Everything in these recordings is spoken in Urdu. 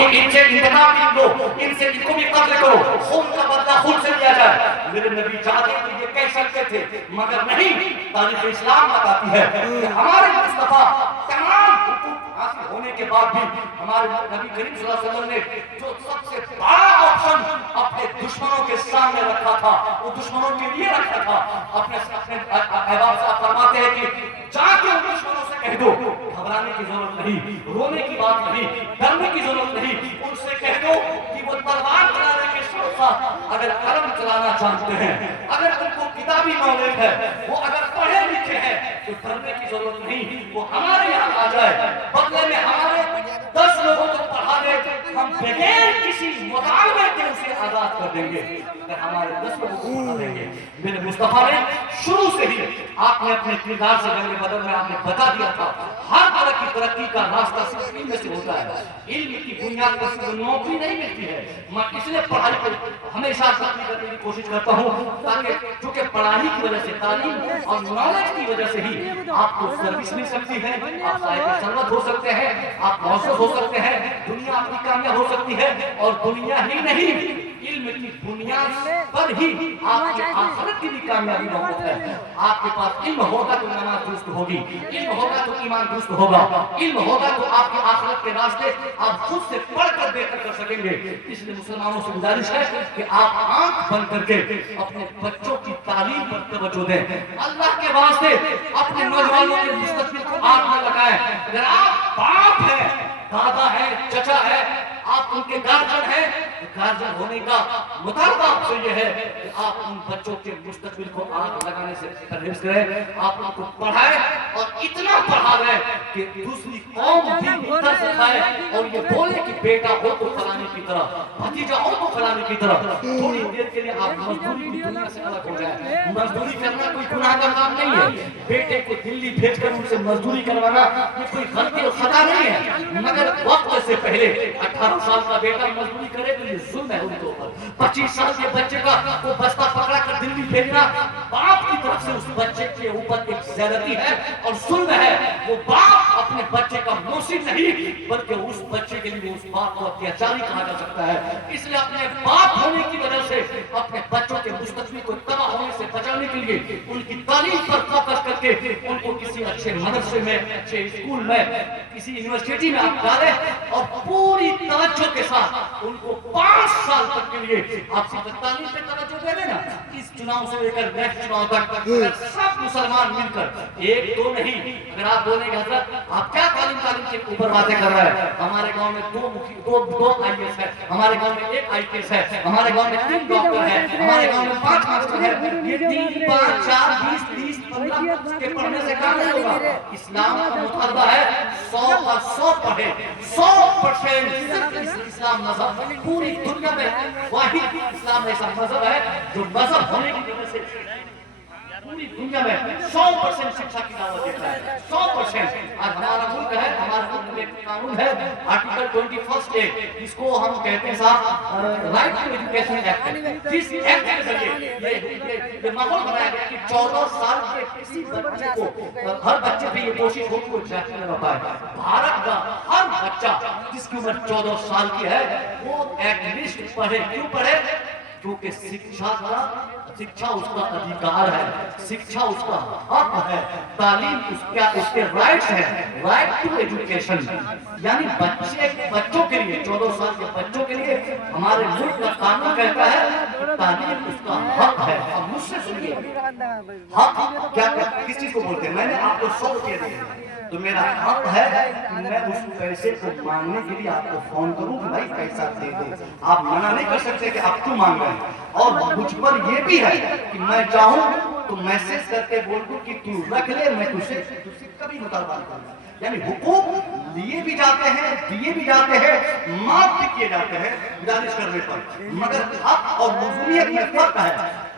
ان سے انتقام لو، ان کو بھی قتل کرو، خون کا بدلہ خون سے لیا جائے۔ میرے نبی چاہتے کہ یہ کہہ سکتے تھے مگر نہیں، تاریخ اسلام بتاتی ہے کہ ہمارے مصطفیٰ تمام حقوق حاصل ہونے کے بعد بھی ہمارے نبی کریم صلی اللہ علیہ وسلم نے جو سب سے بڑا آپشن اپنے دشمنوں کے سامنے رکھا تھا، وہ دشمنوں کے لیے رکھا تھا۔ اپنے احباب سے آپ فرماتے ہیں کہ جا کے ان دشمنوں سے کہہ دو گھبرانے کی ضرورت نہیں، رونے کی بات نہیں، ڈرنے کی ضرورت نہیں، ان سے کہہ دو کہ وہ تلوار چلانے کے ساتھ ساتھ اگر قلم چلانا چاہتے ہیں، اگر ان کو کتابی نالج ہے، وہ اگر پڑھے لکھے ہیں تو ڈرنے کی ضرورت نہیں، وہ ہمارے یہاں آ جائے، بدلے میں ہمارے 10 لوگوں کو پڑھا دے، ہم بغیر کسی مطالبے کے اسے آزاد کر دیں گے، اگر ہمارے 10 لوگوں کو پڑھا دیں گے۔ میرے مصطفیٰ نے شروع سے ہی آپ نے اپنے کردار سے جنگ بدر میں آپ نے بتا دیا تھا ہر طرح کی ترقی کا راستہ صرف علم سے ہوتا ہے، علم کی بنیاد پر صرف نوکری نہیں ملتی ہے۔ میں اس لیے پڑھائی کو ہمیشہ ترقی کرنے کی کوشش کرتا ہوں تاکہ چونکہ پڑھائی کی وجہ سے، تعلیم اور نالج کی وجہ سے ہی آپ کو سروس مل سکتی ہے، آپ صاحب ثروت ہو سکتے ہیں، آپ معزز ہو سکتے ہیں، دنیا آپ کی کامیاب ہو سکتی ہے، اور دنیا ہی نہیں علم کی بنیاد پر ہی آپ کی آخرت کی بھی کامیابی موجود ہے۔ آپ کے پاس علم ہوگا تو نماز درست ہوگی، علم ہوگا تو ایمان درست ہوگا، علم ہوگا تو آپ کی آخرت کے راستے آپ خود سے پڑھ کر بہتر کر سکیں گے۔ اس لیے مسلمانوں سے گزارش ہے کہ آپ آنکھ بند کر کے اپنے بچوں کی تعلیم پر توجہ دیں، اللہ کے واسطے اپنے نوجوانوں کے مستقبل کو آگ نہ لگائیں۔ اگر آپ باپ ہیں، دادا ہے، چچا ہے، آپ ان کے گارجن ہیں، گارجن ہونے کا مطالبہ آپ سے یہ ہے کہ آپ ان بچوں کے مستقبل کو آگ لگانے سے پرہیز کریں، آپ ان کو پڑھائیں اور اتنا پڑھا دیں کہ دوسری قوم بھی ترس کھائے اور یہ بولے کہ بیٹا ہو تو فلانے کی طرح، بھتیجا ہو تو فلانے کی طرح۔ تھوڑی دیر کے لیے آپ مزدوری کی دنیا سے الگ ہو جائیں۔ مزدوری کرنا کوئی گناہ کا کام نہیں ہے، بیٹے کو دلی بھیج کر ان سے مزدوری کروانا یہ کوئی غلطی اور خطا نہیں ہے، مگر وقت سے پہلے 18 سال کا بیٹا مزدوری کرے تو یہ ظلم ہے ان کے اوپر۔ 25 سال کے بچے کا وہ بستہ پکڑا کر دلی بھیجنا باپ کی طرف سے اس بچے کے اوپر ایک زیادتی ہے اور ظلم ہے۔ وہ باپ اپنے بچے کا محسن نہیں بلکہ اس بچے کے لیے اس باپ کو اتیاچاری کہا جا سکتا ہے۔ اس لیے اپنے باپ ہونے کی وجہ سے اپنے بچوں کے مستقبل کو تباہ ہونے سے بچانے کے لیے ان کی تعلیم پر فوکس کر کے ان کو کسی اچھے مدرسے میں، اچھے اسکول میں، کسی یونیورسٹی میں آپ ڈالیں اور پوری توجہ کے ساتھ ان کو 5 سال تک کے لیے آپ صرف تعلیم پہ توجہ دے دیں نا۔ اس چناؤ سے لے کر نیکسٹ چناؤ تک اگر سب مسلمان مل کر، ایک دو نہیں، اگر آپ بولیں گے حضرت آپ کیا تعلیم کے اوپر باتیں کر رہے ہیں، ہمارے گاؤں میں 2 IAS ہے، ہمارے گاؤں میں 1 IPS ہے، ہمارے گاؤں میں 3 ڈاکٹر ہے، ہمارے گاؤں میں 5 ماسٹر ہے، یہ 3 5 4 20 30 15 کے پڑھنے سے کام نہیں ہوگا۔ اسلام کا مطالبہ ہے 100 کا 100 پڑھے، 100% اسلام مذہب پوری دنیا میں واحد اسلام ایسا مذہب ہے جو مذہب ہونے کی وجہ سے پوری دنیا میں 100% شکشا کی دعوت دیتا ہے، 100%۔ آج ہمارا ملک ہے، ہمارے ملک میں ایک قانون ہے آرٹیکل 21 جس کو ہم کہتے ہیں صاحب رائٹ ٹو ایجوکیشن ایکٹ۔ جس ایکٹ کے ذریعے یہ ماحول بنایا گیا کہ 14 سال کے کسی بچے کو، ہر بچے پہ یہ کوشش ہو کہ وہ ایگزیکٹ نہ پائے۔ بھارت کا ہر بچہ جس کی عمر 14 سال کی ہے وہ ایٹ لیسٹ پڑھے۔ کیوں پڑھے؟ کیونکہ شکشا اس کا ادھیکار ہے، شکشا اس کا حق ہے، تعلیم اس کے رائٹس ہیں، رائٹ ٹو ایجوکیشن۔ یعنی بچوں کے لیے، 14 سال کے بچوں کے لیے ہمارے ملک کا قانون کہتا ہے تعلیم اس کا حق ہے۔ اب مجھ سے سنیے، حق کیا کس چیز کو بولتے ہیں؟ میں نے آپ کو 100 روپیہ دیے تو میرا حق ہے کہ میں اس پیسے کو مانگنے کے لیے آپ کو فون کروں کہ بھائی پیسہ دے دو۔ آپ منع نہیں کر سکتے کہ آپ کیوں مانگ رہے ہیں، اور مجھ پر یہ بھی ہے کہ میں چاہوں تو میسج کر کے بول دوں کہ تو رکھ لے، میں تجھ سے کبھی مطالبہ نہیں کروں۔ یعنی حقوق لیے بھی جاتے ہیں، دیے بھی جاتے ہیں، معاف بھی کیے جاتے ہیں گزارش کرنے پر، مگر حق اور مظلومیت میں فرق ہے۔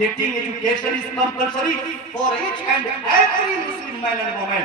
getting education is compulsory for each and every Muslim man and woman.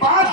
5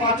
5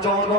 14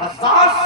1000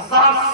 1000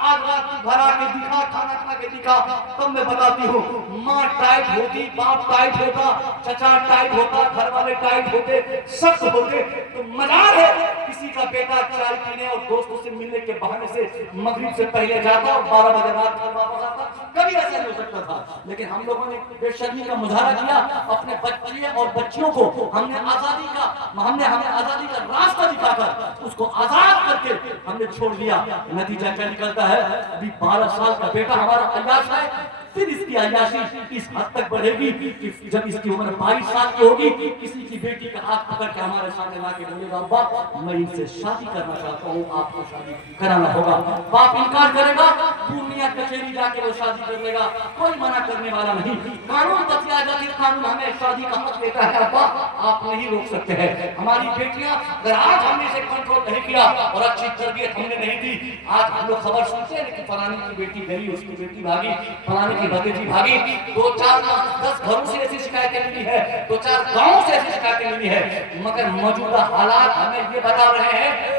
آج رات کی بھرا کے دکھا، کھانا کھا کے دکھا، تب میں بتاتی ہوں ماں ٹائٹ ہوتی، باپ ٹائٹ ہوتا، چچا ٹائٹ ہوتا، گھر والے ٹائٹ ہوتے، سخت ہوتے، تو مزار ہے کسی کا بیٹا چائے پینے اور دوستوں سے ملنے کے بہانے سے مغرب سے پہلے جاتا اور 12 بجے رات گھر واپس آتا. کبھی ایسا نہیں ہو سکتا تھا. لیکن ہم لوگوں نے بے شرمی کا مظاہرہ کیا، اپنے بچے اور بچیوں کو ہم نے آزادی کا راستہ دکھا کر اس کو آزاد کر کے ہم نے چھوڑ دیا. نتیجہ کیا نکلتا ہے؟ ابھی 12 سال کا بیٹا ہمارا عیاش ہے، پھر اس کی عیاشی اس حد تک بڑھے گی کہ جب اس کی عمر 22 سال کی ہوگی، کسی کی بیٹی کا ہاتھ پکڑ کے ہمارے سامنے لا کے بولے گا ابا میں ان سے شادی کرنا چاہتا ہوں، آپ کو شادی کرانا ہوگا. باپ انکار کرے گا، پورنیہ کچہری جا کے وہ شادی کر لے گا، کوئی منع کرنے والا نہیں. قانون بتایا گا کہ قانون ہمیں شادی کا حق دیتا ہے، ابا آپ نہیں روک سکتے ہیں. ہماری بیٹیاں اگر آج ہم نے اسے کنٹرول نہیں کیا اور اچھی تربیت ہم نے نہیں دی، آج ہم لوگ خبر سنتے ہیں کہ فلانے کی بیٹی گئی، اس کی بیٹی بھاگی، فلانے کی بھتیجی بھاگی. 2 4 5 10 گھروں سے ایسی شکایتیں ملی ہے، 2 4 گاؤں سے ایسی شکایتیں ملی ہے. مگر موجودہ حالات ہمیں یہ بتا رہے ہیں